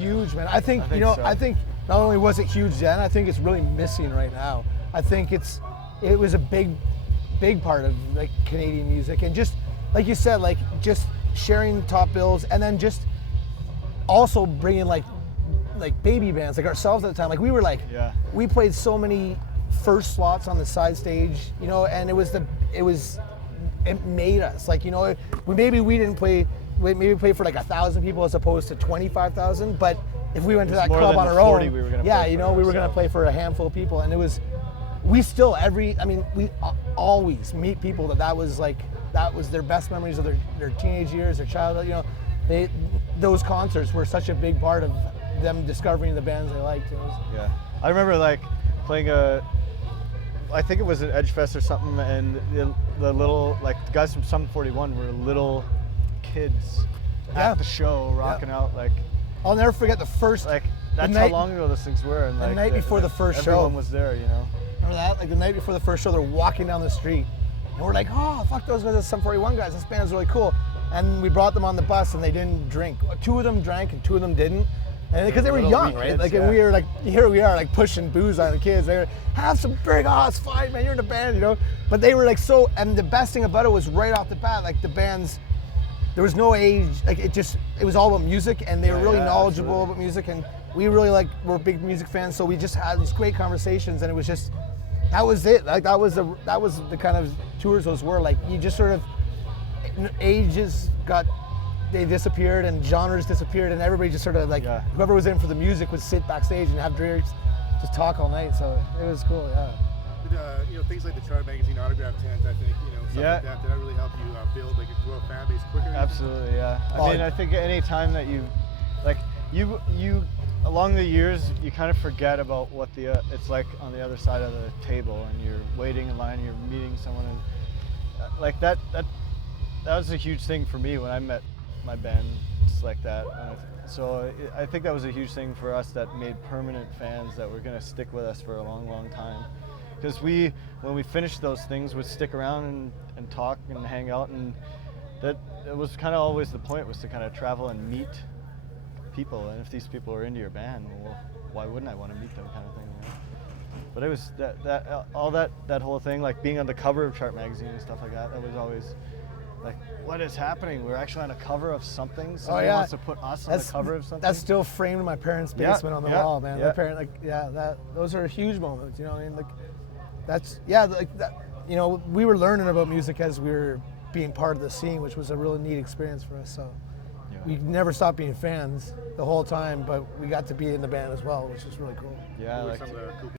huge, man. I think so. I think not only was it huge then, I think it's really missing right now. I think it was a big part of like Canadian music, and just like you said, like just sharing top bills, and then just also bringing like baby bands like ourselves at the time. Like we were like, we played so many first slots on the side stage, you know, and it made us like, you know, maybe we played for like 1,000 people as opposed to 25,000, but if we went to that club on our own, we were gonna play for a handful of people, and we always meet people that was their best memories of their teenage years, their childhood, you know, those concerts were such a big part of them discovering the bands they liked. Yeah, I remember like playing I think it was an Edgefest or something, and the little, like the guys from Sum 41 were little kids at the show rocking out. Like I'll never forget the first, like that's how long ago those things were, and like the night before the first show, everyone was there, you know. Remember that? Like the night before the first show, they're walking down the street, and we're like, oh fuck, those guys are Sum 41 guys. This band's really cool. And we brought them on the bus, and they didn't drink. 2 of them drank, and 2 of them didn't. And because they were young, right? Kids, like, and we were like, here we are, like pushing booze on the kids. They were, have some beer. Oh, it's fine, man. You're in the band, you know. But they were like so. And the best thing about it was right off the bat, like the bands, there was no age. Like it was all about music, and they were really knowledgeable about music. And we really were big music fans, so we just had these great conversations. And it was just, that was it. Like that was the kind of tours those were. Like you just sort of, they disappeared and genres disappeared, and everybody just sort of like whoever was in for the music would sit backstage and have drinks, just talk all night. So it was cool, You know, things like the Chart Magazine autograph tent, I think, you know, stuff like that, did that really help you build like a grow a fan base quicker? Absolutely, yeah. I mean, I think any time that you along the years, you kind of forget about what it's like on the other side of the table, and you're waiting in line, you're meeting someone, and like that was a huge thing for me when I met my band like that. So I think that was a huge thing for us that made permanent fans that were going to stick with us for a long, long time. Because when we finished those things, would stick around and talk and hang out, and that it was kind of always the point, was to kind of travel and meet people. And if these people are into your band, well, why wouldn't I want to meet them, kind of thing. You know? But it was that whole thing, like being on the cover of Chart Magazine and stuff like that. That was always like, what is happening? We're actually on a cover of something. Somebody wants to put us on the cover of something. That's still framed in my parents' basement on the wall, man. My parents, those are huge moments. You know, I mean, like that's like that. You know, we were learning about music as we were being part of the scene, which was a really neat experience for us. So we never stopped being fans the whole time, but we got to be in the band as well, which is really cool. Yeah, like some of the cool